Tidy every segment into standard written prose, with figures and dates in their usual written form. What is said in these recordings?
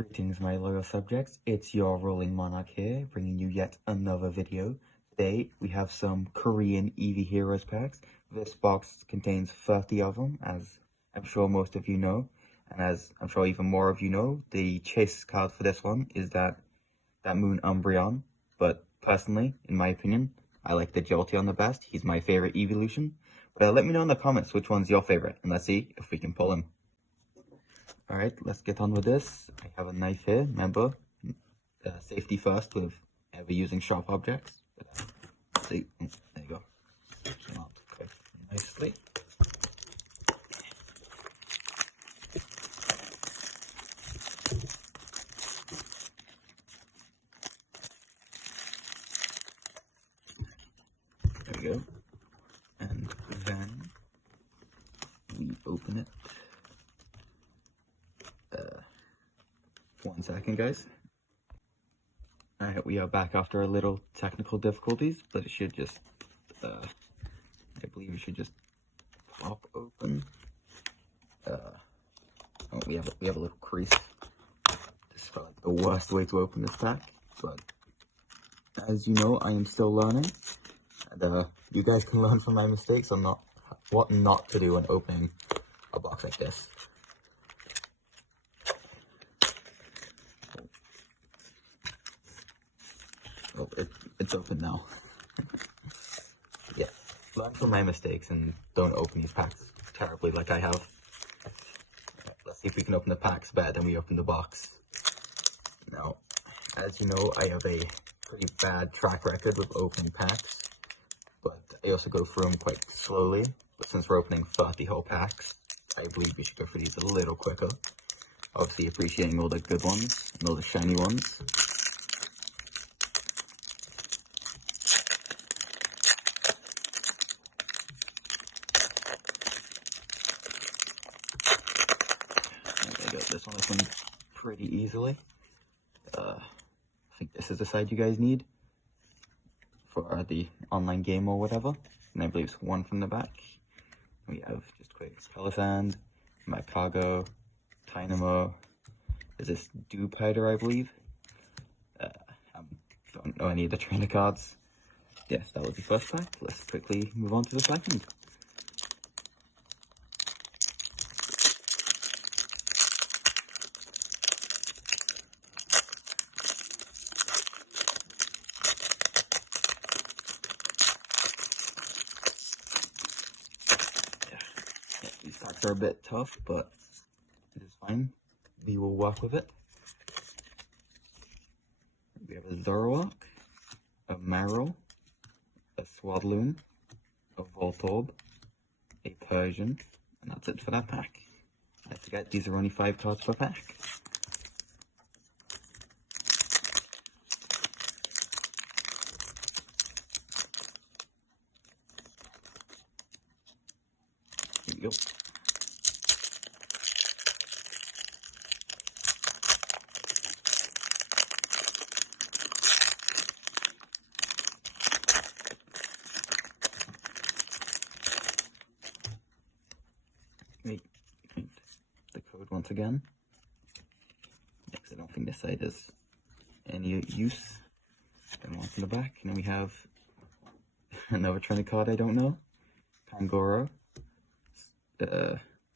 Greetings my loyal subjects, it's your ruling monarch here, bringing you yet another video. Today we have some Korean eevee heroes packs. This box contains 30 of them, as I'm sure most of you know, and as I'm sure even more of you know, the chase card for this one is that Moon Umbreon, but personally, in my opinion, I like the Jolteon the best. He's my favorite evolution. But let me know in the comments which one's your favorite, and let's see if we can pull him. Alright, let's get on with this. I have a knife here, remember, safety first with ever using sharp objects. See, there you go. Came out quite nicely. There we go. And then we open it. 1 second, guys. Alright, we are back after a little technical difficulties, but it should just, I believe it should just pop open. Oh, we have a little crease. This is probably the worst way to open this pack, but as you know, I am still learning, and you guys can learn from my mistakes on what not to do when opening a box like this. Oh, it's open now. Yeah, learn from my mistakes and don't open these packs terribly like I have. Okay, let's see if we can open the packs better than we opened the box. Now, as you know, I have a pretty bad track record with opening packs, but I also go through them quite slowly. But since we're opening 30 whole packs, I believe we should go through these a little quicker. Obviously appreciating all the good ones and all the shiny ones. This one opens pretty easily. I think this is the side you guys need for the online game or whatever. And I believe it's one from the back. We have just quick Palisand, Macago, Tynamo. Is this Dewpider, I believe? I don't know any of the trainer cards. Yes, that was the first pack. Let's quickly move on to the second. These packs are a bit tough, but it is fine. We will work with it. We have a Zoroark, a Marill, a Swadloon, a Voltorb, a Persian, and that's it for that pack. I forget these are only 5 cards per pack. Here we go. Wait, the code once again. Because I don't think this side is any use. And one from the back. And then we have another trainer card I don't know. Pangoro.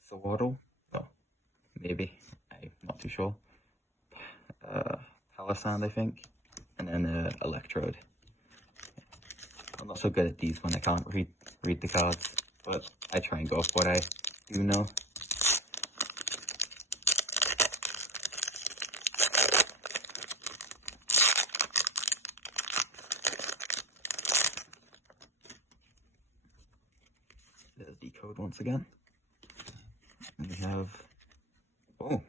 Sawaddle. Oh, maybe. I'm not too sure. Palisand, I think. And then Electrode. I'm not so good at these when I can't read the cards, but I try and go off what I do know. There's the code once again. And we have, oh,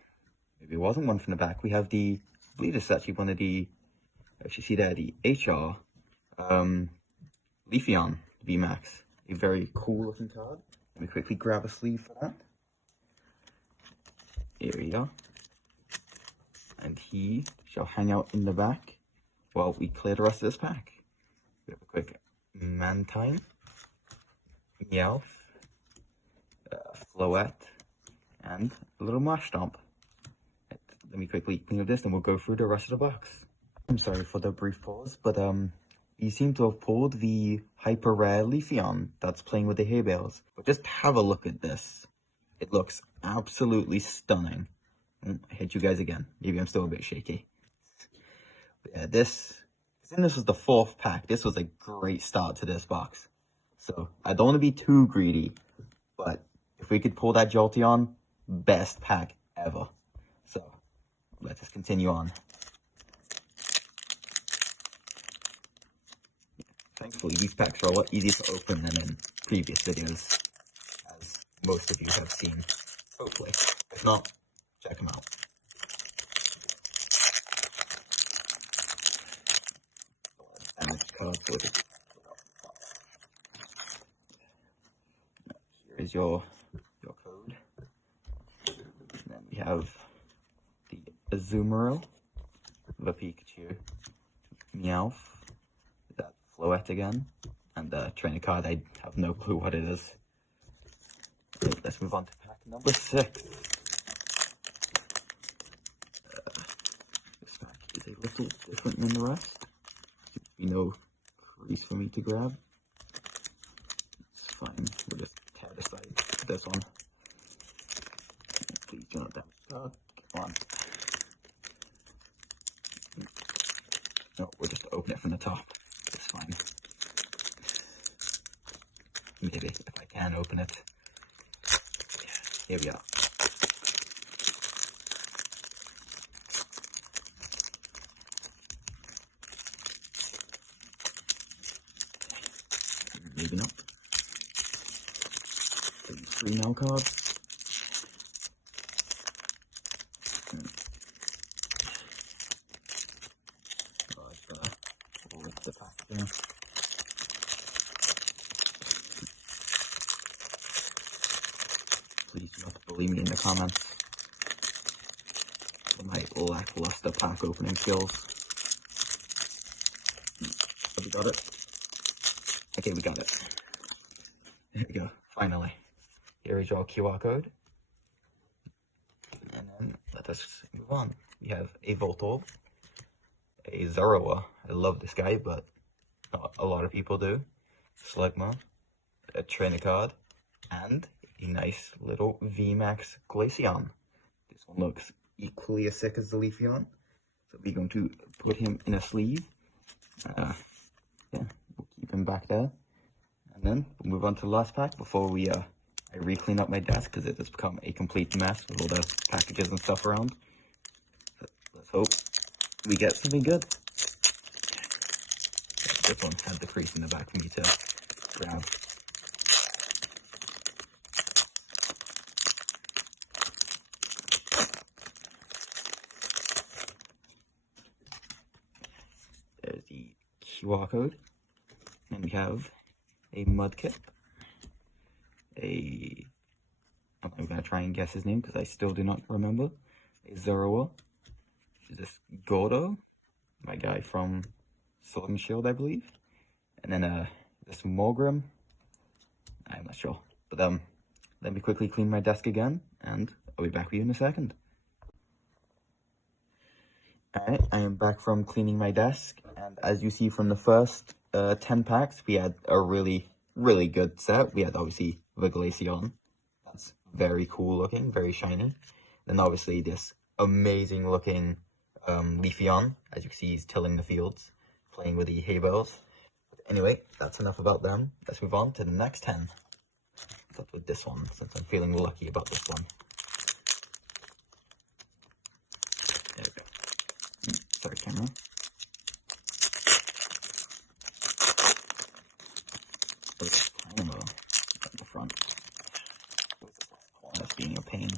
maybe it wasn't one from the back. We have the, I believe this is actually one of the, if you see there, the HR Leafeon VMAX. A very cool looking card. Let me quickly grab a sleeve for that. Here we go. And he shall hang out in the back while we clear the rest of this pack. We have a quick Mantine, Meowth, Floette, and a little Marsh Stomp. let me quickly clean up this and we'll go through the rest of the box. I'm sorry for the brief pause, but you seem to have pulled the hyper rare Leafeon that's playing with the hay bales. But just have a look at this. It looks absolutely stunning. I hit you guys again. Maybe I'm still a bit shaky. But yeah, this was the 4th pack. This was a great start to this box. So I don't want to be too greedy, but if we could pull that Jolteon, best pack ever. So let us continue on. Thankfully, these packs are a lot easier to open than in previous videos, as most of you have seen, hopefully. If not, check them out. Here is your code. And then we have the Azumarill, the Pikachu, Meowth, that Floette again, and the trainer card. I have no clue what it is. So let's move on to pack number 6. This pack is a little different than the rest. You know, crease for me to grab. It's fine. We'll just tear aside this one. Please do not damage the card. Come on. No, we'll just open it from the top. It's fine. Maybe if I can open it. Yeah, here we are. Maybe not. 3 now cards. The pack there. Please do not bully me in the comments for my lackluster pack opening skills. Have we got it? Okay, we got it. There we go, finally. Here is your QR code. And then let us move on. We have a Voltorb, a Zoroark. I love this guy, but not a lot of people do. Slugma, a trainer card, and a nice little VMAX Glaceon. This one looks equally as sick as the Leafeon. So we're going to put him in a sleeve. Yeah, we'll keep him back there. And then we'll move on to the last pack before I re-clean up my desk because it has become a complete mess with all the packages and stuff around. So let's hope we get something good. This one had the crease in the back for me to grab. There's the QR code. And we have a Mudkip. I'm going to try and guess his name because I still do not remember. A Zoroark. Is this Gordo? My guy from Sword and Shield, I believe. And then this Morgrim. I'm not sure. But let me quickly clean my desk again, and I'll be back with you in a second. Alright, I am back from cleaning my desk, and as you see from the first 10 packs, we had a really, really good set. We had obviously the Glaceon. That's very cool looking, very shiny. Then obviously this amazing looking Leafeon. As you can see, he's tilling the fields, playing with the hay bales. But anyway, that's enough about them. Let's move on to the next 10. Start with this one, since I'm feeling lucky about this one. There we go. Sorry, camera. Dynamo at the front. That's being a pain.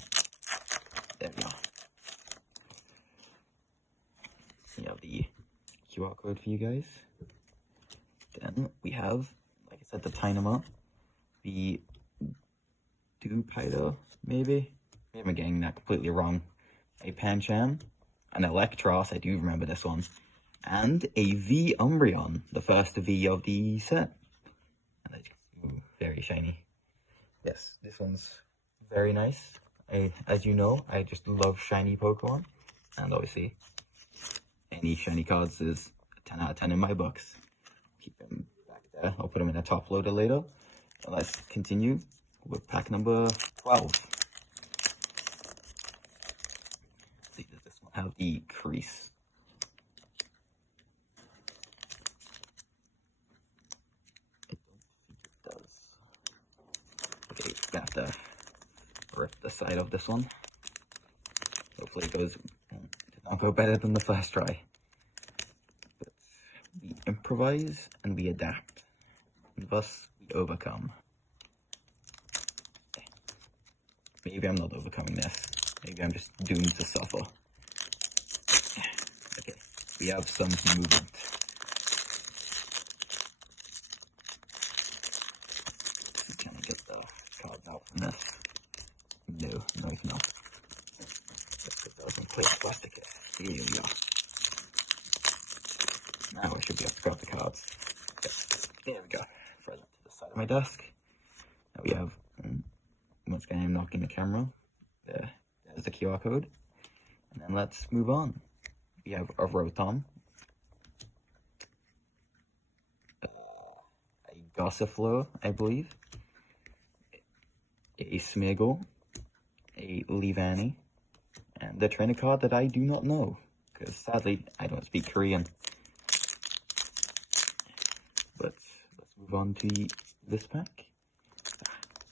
There we go. We have the QR code for you guys. Then we have, like I said, the Dynamo, the Dewpider, maybe I'm getting that completely wrong. A Pancham, an Electros, I do remember this one, and a V Umbreon, the first V of the set. And ooh, very shiny. Yes, this one's very nice. As you know, I just love shiny Pokemon. and obviously any shiny cards is a 10 out of 10 in my books. Keep them back there. I'll put them in a top loader later. Now let's continue with pack number 12. See, does this one have the crease? I don't think it does. Okay, gonna have to rip the side of this one. Hopefully it did not go better than the first try. But we improvise and we adapt, and thus we overcome. Maybe I'm not overcoming this. Maybe I'm just doomed to suffer. Okay, we have some movement. Can I get the cards out from this? No, it's not. Let's put those in clear plastic here. Here we are. Now I should be able to grab the cards. There we go. Throw them to the side of my desk. Now we have, once again I'm knocking the camera. There's the QR code. And then let's move on. We have a Rotom. A Gossifleur, I believe. A Smeargle. A Leavanny, and the trainer card that I do not know, because sadly I don't speak Korean. But let's move on to this pack.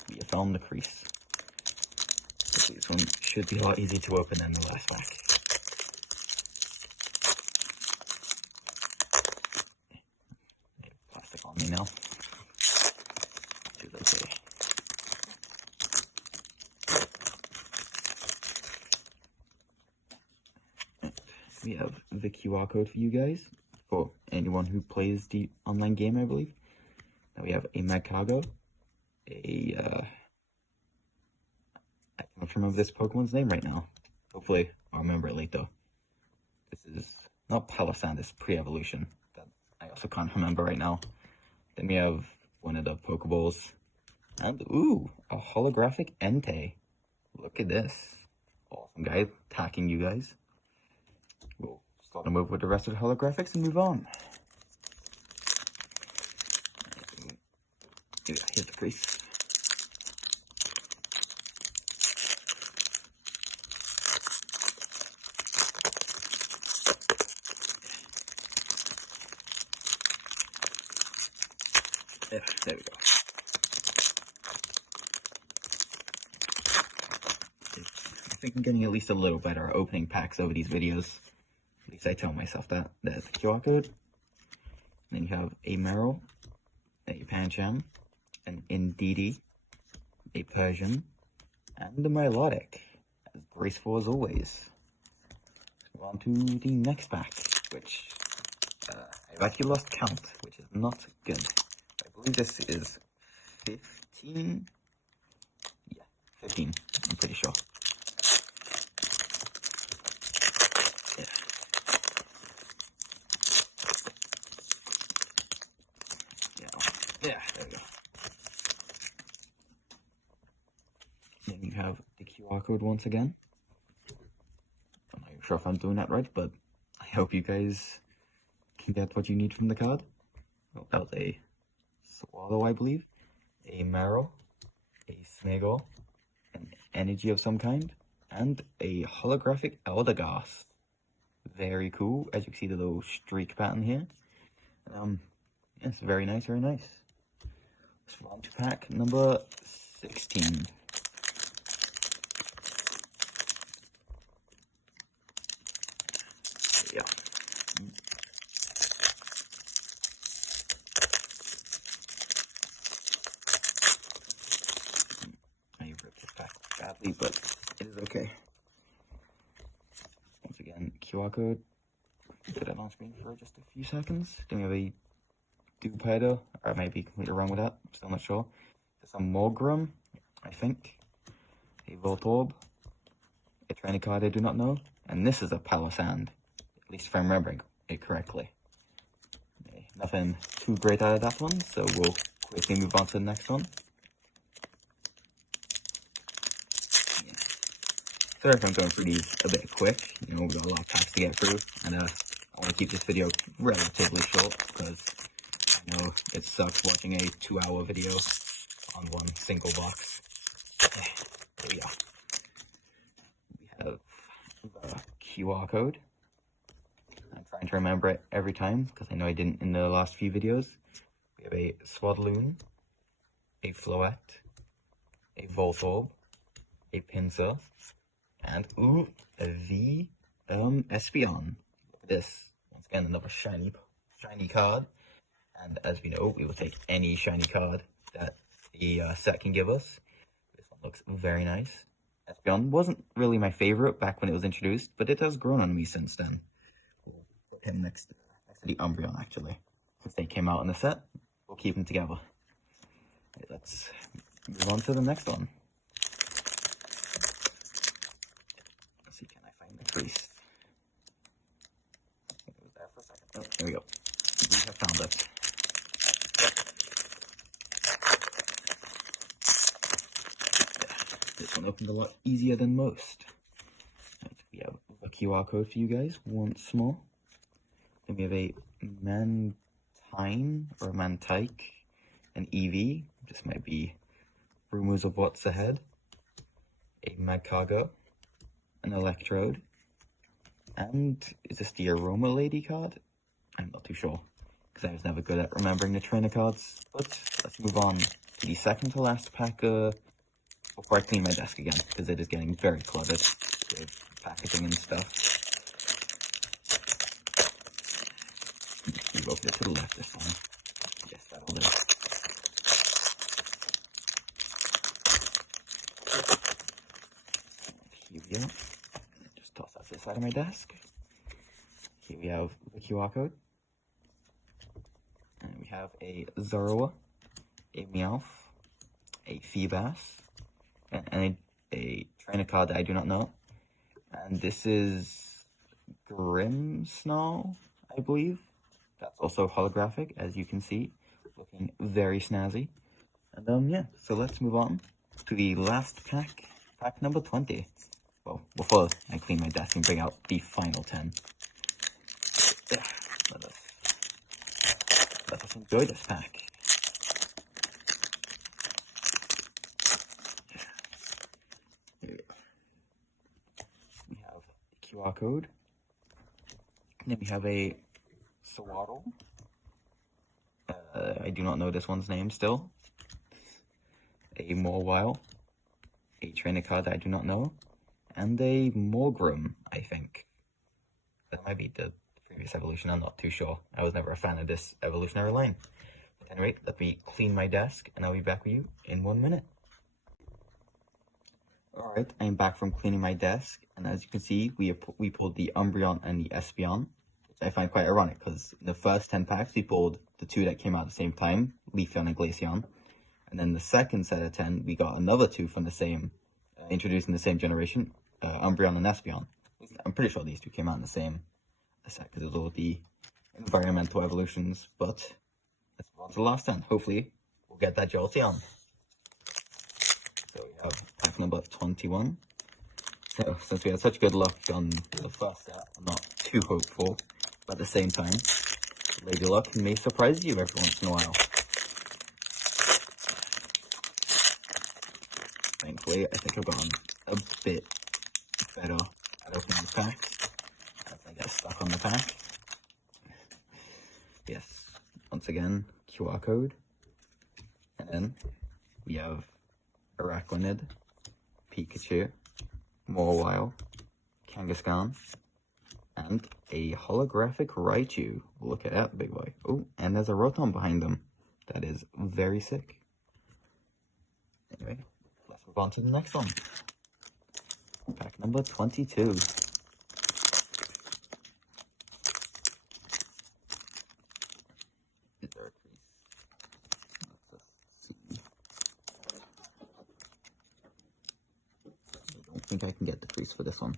We have found the crease. This one should be a lot easier to open than the last pack. Plastic on me now. Which is okay. We have the QR code for you guys, for anyone who plays the online game, I believe. Now we have a Magcargo, I can't remember this Pokemon's name right now. Hopefully I'll remember it later. This is not Palossand, it's pre-evolution. That I also can't remember right now. Then we have one of the Pokeballs. And ooh, a holographic Entei. Look at this. Awesome guy attacking you guys. We'll start to move with the rest of the holographics and move on. Here's the crease. Yeah, there we go. I think I'm getting at least a little better at opening packs over these videos. At least I tell myself that. There's the QR code. Then you have a Meryl, a Pancham, an Indeedee, a Persian, and a Milotic. As graceful as always. Move on to the next pack, which I've actually lost count, which is not good. I believe this is 15. Yeah, 15. I'm pretty sure. Yeah, there we go. Then you have the QR code once again. I'm not even sure if I'm doing that right, but I hope you guys can get what you need from the card. Well, that was a Swallow, I believe, a Meryl, a Smeargle, an Energy of some kind, and a holographic Eldegoss. Very cool, as you can see the little streak pattern here. Yes, very nice, very nice. Let's move on to pack number 16. Yeah. I ripped this pack badly, but it is okay. Once again, QR code. Put it on screen for just a few seconds. Then we have a Dewpider, or I might be completely wrong with that, still not sure. There's a Morgrem, I think. A Voltorb. A trainer card I do not know. And this is a Palossand, at least if I'm remembering it correctly. Okay, nothing too great out of that one, so we'll quickly move on to the next one. Yeah. sorry if I'm going through these a bit quick. You know, we've got a lot of packs to get through, and I want to keep this video relatively short because I know it sucks watching a 2-hour video on one single box. There we go. We have the QR code. I'm trying to remember it every time because I know I didn't in the last few videos. We have a Swadloon, a Floette, a Voltorb, a Pinsir, and a V Espeon. Look at this. Once again, another shiny card. And as we know, we will take any shiny card that the set can give us. This one looks very nice. Espeon wasn't really my favorite back when it was introduced, but it has grown on me since then. We'll put him next to the Umbreon, actually. Since they came out in the set, we'll keep them together. Right, let's move on to the next one. Let's see, can I find the crease? It was there for a second. Oh, there we go. We have found it. This one opened a lot easier than most. Right, we have a QR code for you guys once more. Then we have a Mantine or Mantike, an eevee. This might be rumors of what's ahead. A Magcargo, an Electrode, and is this the Aroma Lady card? I'm not too sure because I was never good at remembering the trainer cards. But let's move on to the second to last pack before I clean my desk again, because it is getting very cluttered with packaging and stuff. Move over to the left this time. Yes, that'll do. Here we go. Just toss that to the side of my desk. Here we have the QR code. And we have a Zorua, a Meowth, a Feebas, and a trainer card that I do not know. And this is Grimmsnarl, I believe. That's also holographic, as you can see, looking very snazzy. And yeah, so let's move on to the last pack, pack number 20. Well, before I clean my desk and bring out the final 10. Yeah, let us enjoy this pack. We have a QR code. And then we have a Swaddle. I do not know this one's name still. A Mawile. A trainer card that I do not know. And a Morgrem, I think. That might be the previous evolution, I'm not too sure. I was never a fan of this evolutionary line. But anyway, let me clean my desk and I'll be back with you in 1 minute. Alright, I'm back from cleaning my desk, and as you can see, we pulled the Umbreon and the Espeon, which I find quite ironic, because in the first 10 packs, we pulled the two that came out at the same time, Leafeon and Glaceon, and then the second set of 10, we got another two from the same, introduced in the same generation, Umbreon and Espeon. I'm pretty sure these two came out in the same set, because it was all the environmental evolutions, but let's move on to the last 10. Hopefully, we'll get that Jolteon. So we have pack number 21. So since we had such good luck on the first set, I'm not too hopeful, but at the same time, Lady Luck may surprise you every once in a while. Thankfully, I think I've gotten a bit better at opening the packs as I get stuck on the pack. Yes, once again, QR code. And then we have Araquanid, Pikachu, Mawile, Kangaskhan, and a holographic Raichu. Look at that big boy. Oh, and there's a Rotom behind them. That is very sick. Anyway, let's move on to the next one. Pack number 22. Is there a crease? Let's see. I don't think I can get the crease for this one.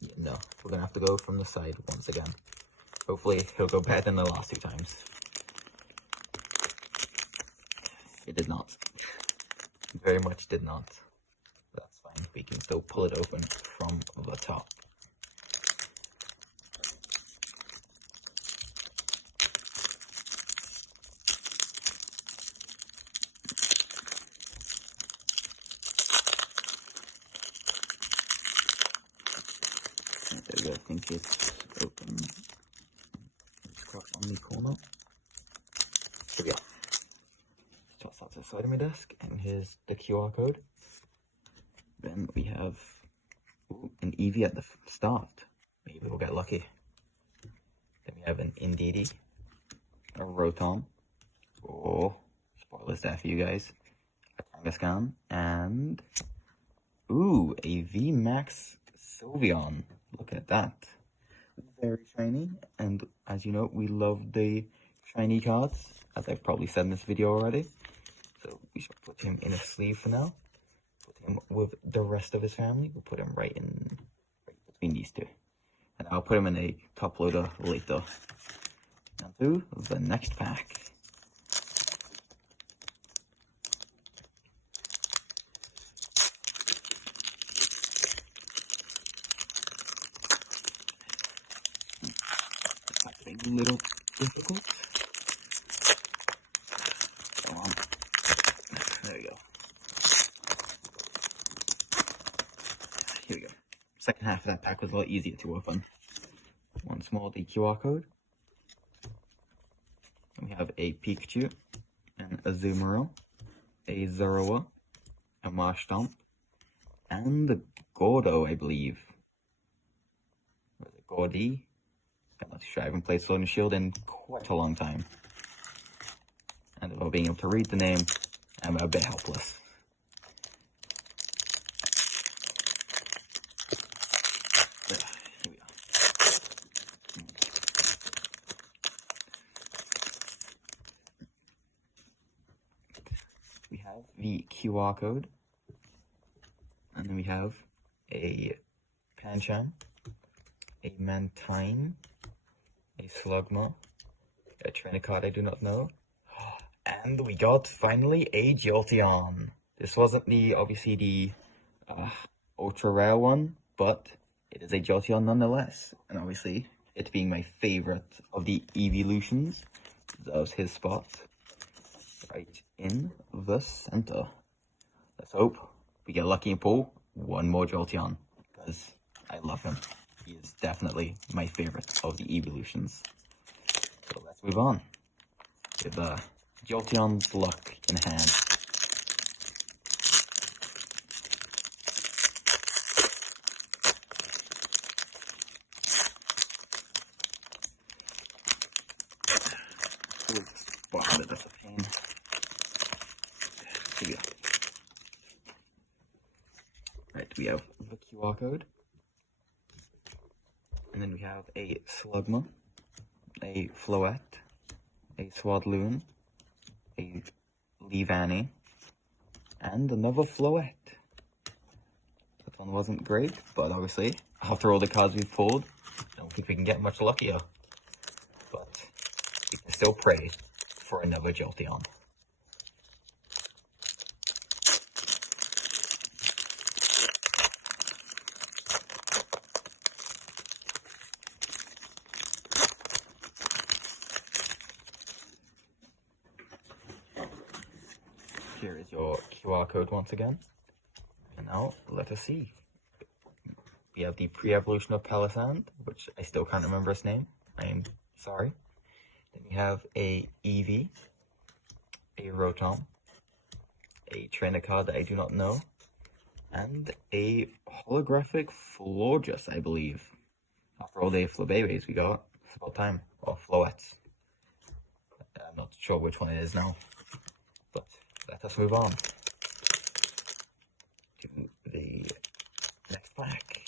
Yeah, no, we're gonna have to go from the side once again. Hopefully he'll go better than the last two times. It did not. very much did not. That's fine. We can still pull it open from the top. There we go. I think it's open. It's crossed on the corner. Here we go. Toss that to the side of my desk, and here's the QR code. Then we have an eevee at the start. Maybe we'll get lucky. Then we have an Indeedee, a Rotom. Oh, spoilers there for you guys. A Kangaskhan, and a VMAX Sylveon. Look at that. Very shiny, and as you know, we love the shiny cards, as I've probably said in this video already. So we shall put him in a sleeve for now. Put him with the rest of his family. We'll put him right between these two. And I'll put him in a top loader later. Now to the next pack. That's a little difficult. Come on. There we go. Here we go. Second half of that pack was a lot easier to open. Once more, the QR code. And we have a Pikachu, an Azumarill, a Zoroark, a Marshtomp, and a Gordo, I believe. Or is it Gordy? I'm not sure. I haven't played Sword and Shield in quite a long time. And without being able to read the name, I'm a bit helpless. Here we go. We have the QR code, and then we have a Pancham, a Mantine, a Slugma, a trainer card I do not know, and we got finally a Jolteon. This wasn't obviously the ultra rare one, but it is a Jolteon nonetheless. And obviously, it being my favorite of the evolutions, deserves his spot right in the center. Let's hope we get lucky and pull one more Jolteon, because I love him. He is definitely my favorite of the evolutions. So let's move on with Jolteon's luck in hand. Wow, that's a pain. Here we go. Right, we have the QR code. And then we have a Slugma, a Floette, a Swadloon, a Leavanny, and another Floette. That one wasn't great, but obviously, after all the cards we've pulled, I don't think we can get much luckier. But we can still pray for another Jolteon. Here is your QR code once again. And now, let us see. We have the pre-evolution of Palisand, which I still can't remember its name. I am sorry. Then we have a Eevee, a Rotom, a trainer card that I do not know, and a holographic Florges, I believe. After all the Flabébés we got, it's about time. Or Floettes. I'm not sure which one it is now. But let us move on to the next pack.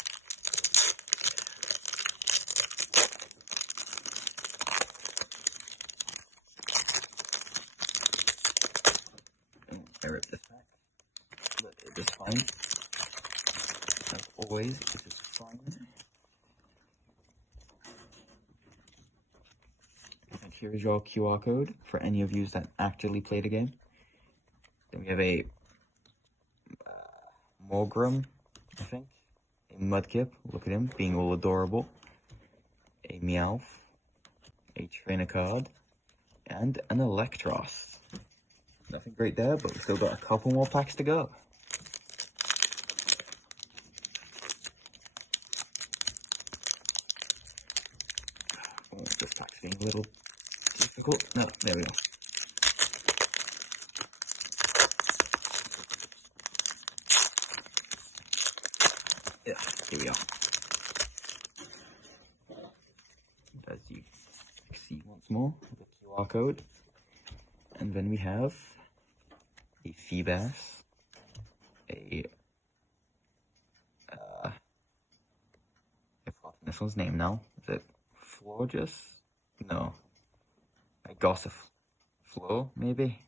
I ripped this pack, but it is fine. As always, it is fine. And here's your QR code for any of you that actually play the game. Then we have a Morgrim, I think. A Mudkip, look at him, being all adorable. A Meowth, a trainer card, and an Electros. Nothing great there, but we've still got a couple more packs to go. Oh, this pack's being a little difficult. No, there we go. Yeah, here we are. As you see once more, the QR code. And then we have a Feebas, a I've forgotten this one's name now. Is it Florges? No. A Gossif Floor, maybe?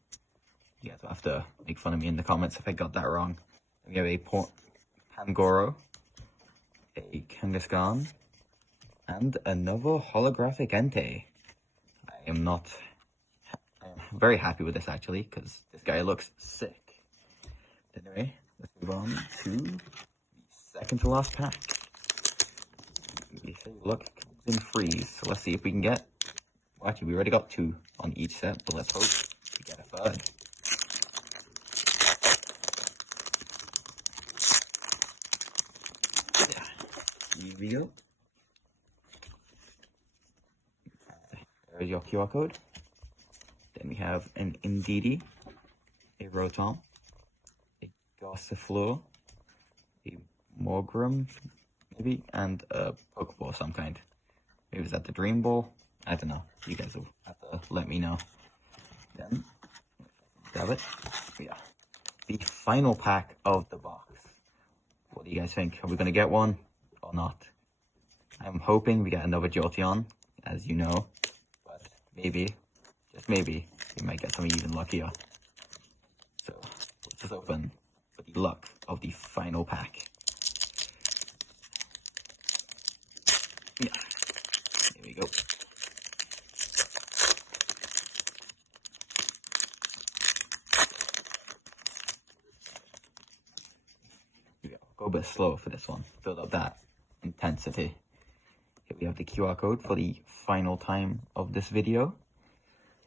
You guys will have to make fun of me in the comments if I got that wrong. We have a Pangoro, a Kangaskhan, and another holographic Entei. I am very happy with this actually, because this guy looks sick. Anyway, let's move on to the second to last pack. They say luck comes in freeze, so let's see if we can get, well, actually we already got 2 on each set, but let's hope we get a third. Yeah, here we go. There's your QR code. Then we have an Indeedee, a Rotom, a Gossifleur, a Morgrim, maybe, and a Pokeball of some kind. Maybe is that the Dream Ball? I don't know. You guys will have to let me know. Then, grab it. Yeah. The final pack of the box. What do you guys think? Are we going to get one or not? I'm hoping we get another Jolteon, as you know. But maybe, just maybe, we might get something even luckier. So, let's just open for the luck of the final pack. Yeah, here we go. Here we go. Go a bit slower for this one. Build up that intensity. Here we have the QR code for the final time of this video.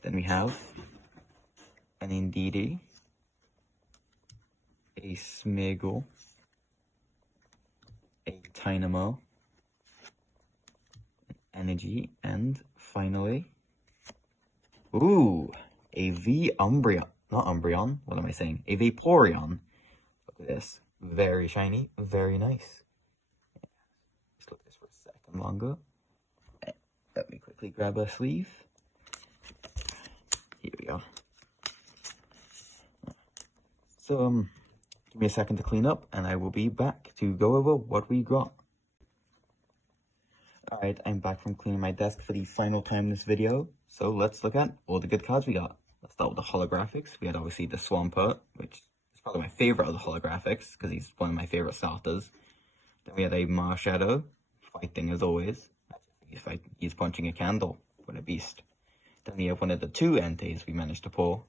Then we have an Indeedee, a Smeargle, a Tynamo, an Energy, and finally, ooh, a Umbreon, not Umbreon, what am I saying? A Vaporeon. Look at this, very shiny, very nice. Just look at this for a second longer. Let me quickly grab a sleeve. Here we go. So, give me a second to clean up, and I will be back to go over what we got. Alright, I'm back from cleaning my desk for the final time in this video. So, let's look at all the good cards we got. Let's start with the holographics. We had obviously the Swampert, which is probably my favorite of the holographics, because he's one of my favorite starters. Then we had a Marshadow, fighting as always. He's punching a candle. What a beast. Then we have one of the 2 Enteis we managed to pull.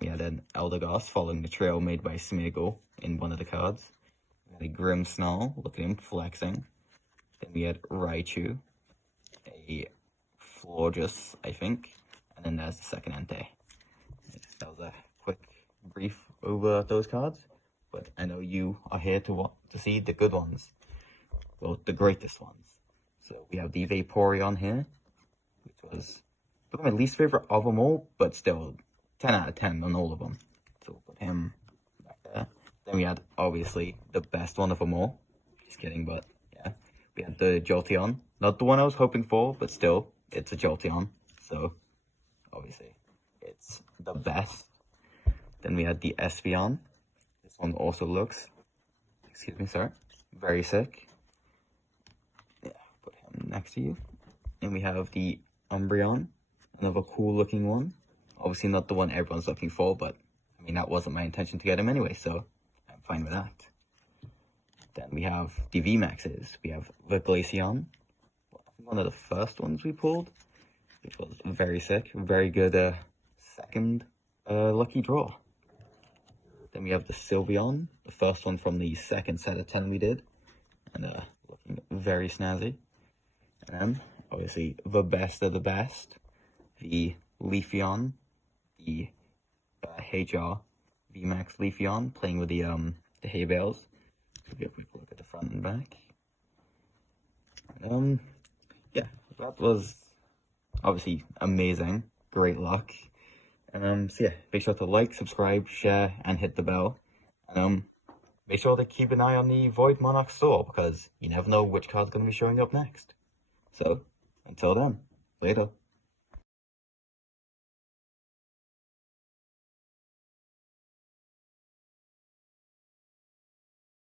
We had an Eldegoss following the trail made by Smeargle in one of the cards. We had a Grimmsnarl, look at him flexing. Then we had Raichu, a Florges, I think, and then there's the second Entei. That was a quick brief over those cards, but I know you are here to see the good ones, well, the greatest ones. So we have the Vaporeon here, which was my least favorite of them all, but still 10 out of 10 on all of them. So we'll put him back there. Then we had, obviously, the best one of them all. Just kidding, but yeah. We had the Jolteon. Not the one I was hoping for, but still, it's a Jolteon. So, obviously, it's the best. Then we had the Espeon. This one also looks, excuse me, sir, very sick. Yeah, put him next to you. And we have the Umbreon. Another cool looking one. Obviously not the one everyone's looking for, but I mean, that wasn't my intention to get him anyway, so I'm fine with that. Then we have the VMAXs. We have the Glaceon, one of the first ones we pulled, which was very sick. Very good second lucky draw. Then we have the Sylveon, the first one from the second set of 10 we did, and looking very snazzy. And then, obviously, the best of the best, the Leafeon, the HR VMAX Leafeon, playing with the hay bales. So we have a quick look at the front and back. Yeah, that was obviously amazing. Great luck. And so yeah, make sure to like, subscribe, share, and hit the bell. And make sure to keep an eye on the Void Monarch store, because you never know which card's going to be showing up next. So, until then, later.